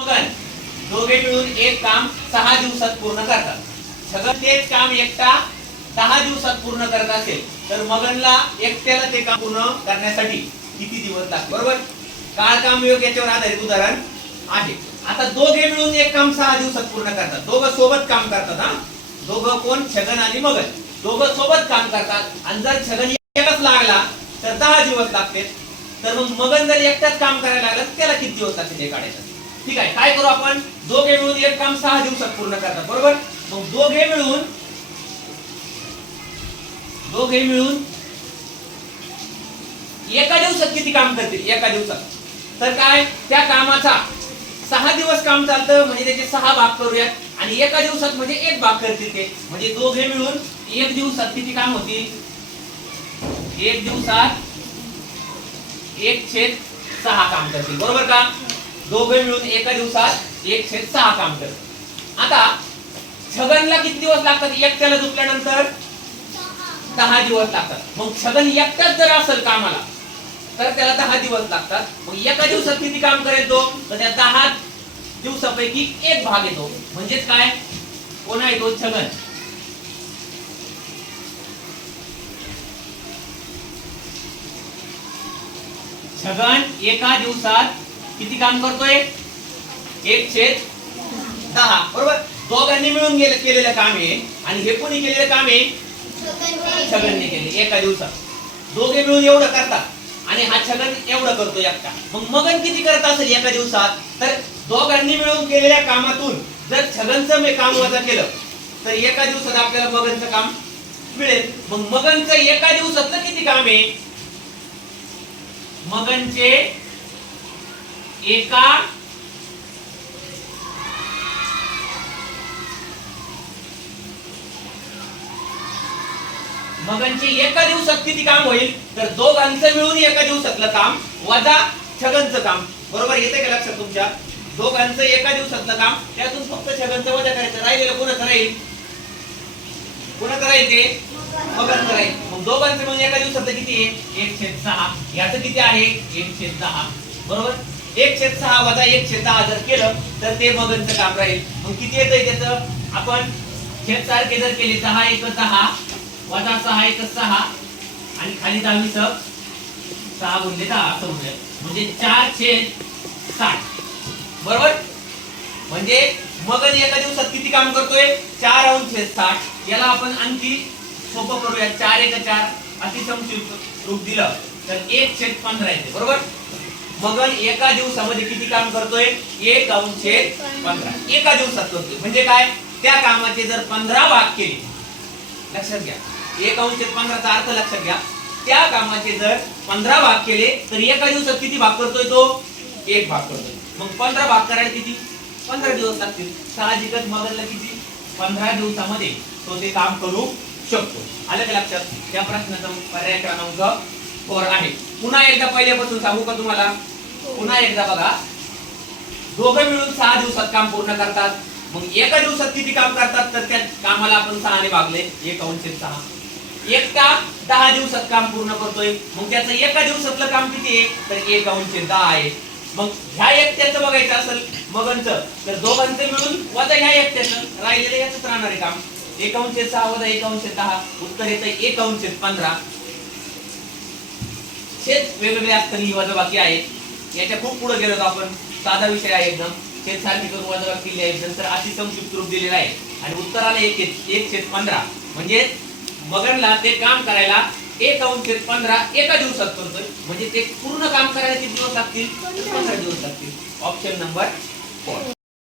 मगन दोघे मिळून एक काम 6 दिवसात पूर्ण करतात. छगन तेच काम एकटा 10 दिवसात पूर्ण करत असेल तर मगनला एकट्याला ते काम पूर्ण करण्यासाठी किती दिवस लागतात? बरोबर. काळ काम योग याच्यावर आधारित उदाहरण आहे. आता दोघे मिळून एक काम 6 दिवसात पूर्ण करतात. दोघं सोबत काम करतात. हा, दोघं कोण? छगन आणि मगन दोघं सोबत काम करतात आणि जर छगन एकच लागला तर 10 दिवस लागते. तर मग मगन जर एकटाच काम करायला लागला तर त्याला किती दिवस लागतील हे काढायचं. ठीक आहे, काय करू आपण? दोघे मिळून एक काम 6 दिवसात पूर्ण करतात. बरोबर. मग दोघे मिळून एका दिवसात किती काम करतील? एका दिवसात तर काय, त्या कामाचा 6 दिवस काम चालतं म्हणजे त्याचे 6 भाग करूयात आणि एका दिवसात म्हणजे एक भाग करतील ते. म्हणजे दोघे मिळून एक दिवसात किती काम होतील? एक दिवसात 1/6 काम करतील. बरोबर का? दोघे मिळून एका दिवसात 1/6 काम करतील. आता छगनला किती दिवस लागतात? एकट्याला झोपल्यानंतर 10 दिवस लागतात. मग छगन एकटाच जर असेल कामाला तर त्याला 10 दिवस लागतात. मग एका दिवसात किती काम करेल तो? तर त्या 10 दिवसापैकी एक भाग येतो. म्हणजेच काय? कोण आहे तो? छगन. छगन एका दिवसात किती काम करतोय? 1/10. बरोबर. दोघांनी मिळून केलेलं काम आहे आणि हे कोणी केलेलं काम आहे? छगनने केले. एका दिवसात दोघे मिळून एवढं करतात आणि हा छगन एवढं करतो एकटा. मग मगन किती करत असेल एका दिवसात? तर दोघांनी मिळून केलेल्या कामातून जर छगनचं मी काम वजा केलं तर एका दिवसात आपल्याला मगनचं काम मिळेल. मग मगनचं एका दिवसातलं किती काम आहे? मगनचे एका दिवसात किती काम होईल? तर दोघांचं मिळून एका दिवसातलं काम वजा छगनचं काम. बरोबर. येते का लक्षात तुमच्या? दोघांचं एका दिवसातलं काम त्यातून फक्त छगनचं वजा करायचं. राहिलेलं कोणाचं राहील? कोणाचं राहील? ते मगनचं राहील. मग दोघांचं मिळून एका दिवसातलं किती आहे? 1/6. याचं किती आहे? 1/10. बरोबर. 1/6 वजा 1/10 जर केलं तर ते मगनचं काम राहील. मग किती येतंय त्याचं? आपण छेद सारखे जर केले 10 × 10 वजा 6 × 6 आणि खाली 10 6 × 10 असं होईल. म्हणजे 4/60. बरोबर. म्हणजे मगन एका दिवसात किती काम करतोय? 4/60. याला आपण आणखी सोपं करूया. 4 × 4 अतिसंक्षिप्त रूप दिलं तर 1/15 येते. बरोबर. मगन एका दिवसामध्ये किती काम करतोय? 1/15 एका दिवसात करतोय. म्हणजे काय? त्या कामाचे जर 15 भाग केले, लक्षात घ्या, 1/15 चा अर्थ लक्षात घ्या. त्या कामाचे जर 15 भाग केले तर एका दिवसात किती भाग करतोय तो? 1 भाग करतोय. मग 15 भाग करायला किती? 15 दिवस लागतील. साहजिकच मगनला किती? 15 दिवसामध्ये तो ते काम करू शकतो. आलं का लक्षात? त्या प्रश्नाचा पर्याय क्रमांक 4 आहे. पुन्हा एकदा पहिल्यापासून सांगू का तुम्हाला? पुन्हा एकदा बघा. दोघे मिळून 6 दिवसात काम पूर्ण करतात. मग एका दिवसात किती काम करतात? तर त्या कामाला आपण 6 ने भागले. 1/6. एकटा 10 दिवसात काम पूर्ण करतोय. मग त्याचं एका दिवसातलं काम किती आहे? तर 1/10 आहे. मग ह्या एकट्याचं बघायचं असेल मगनचं तर दोघांचं मिळून वजा ह्या एकट्याचं राहिलेलं याच राहणार आहे काम. 1/6 वजा 1/10 उत्तर येतं 1/15. छेद वेगवेगळे असताना ही वजाबाकी आहे. याच्या खूप पुढे गेलो तर आपण साधा विषय आहे एकदम. छेद सारखी करून वजाबाकी केली आहे. नंतर अतिसंक्षिप्त रूप दिलेलं आहे आणि उत्तराला 1/15. म्हणजे मगनला ते काम करायला 1/15 एका दिवसात करतोय. म्हणजे ते पूर्ण काम करायला किती दिवस लागतील? 15 दिवस लागतील. Option number 4.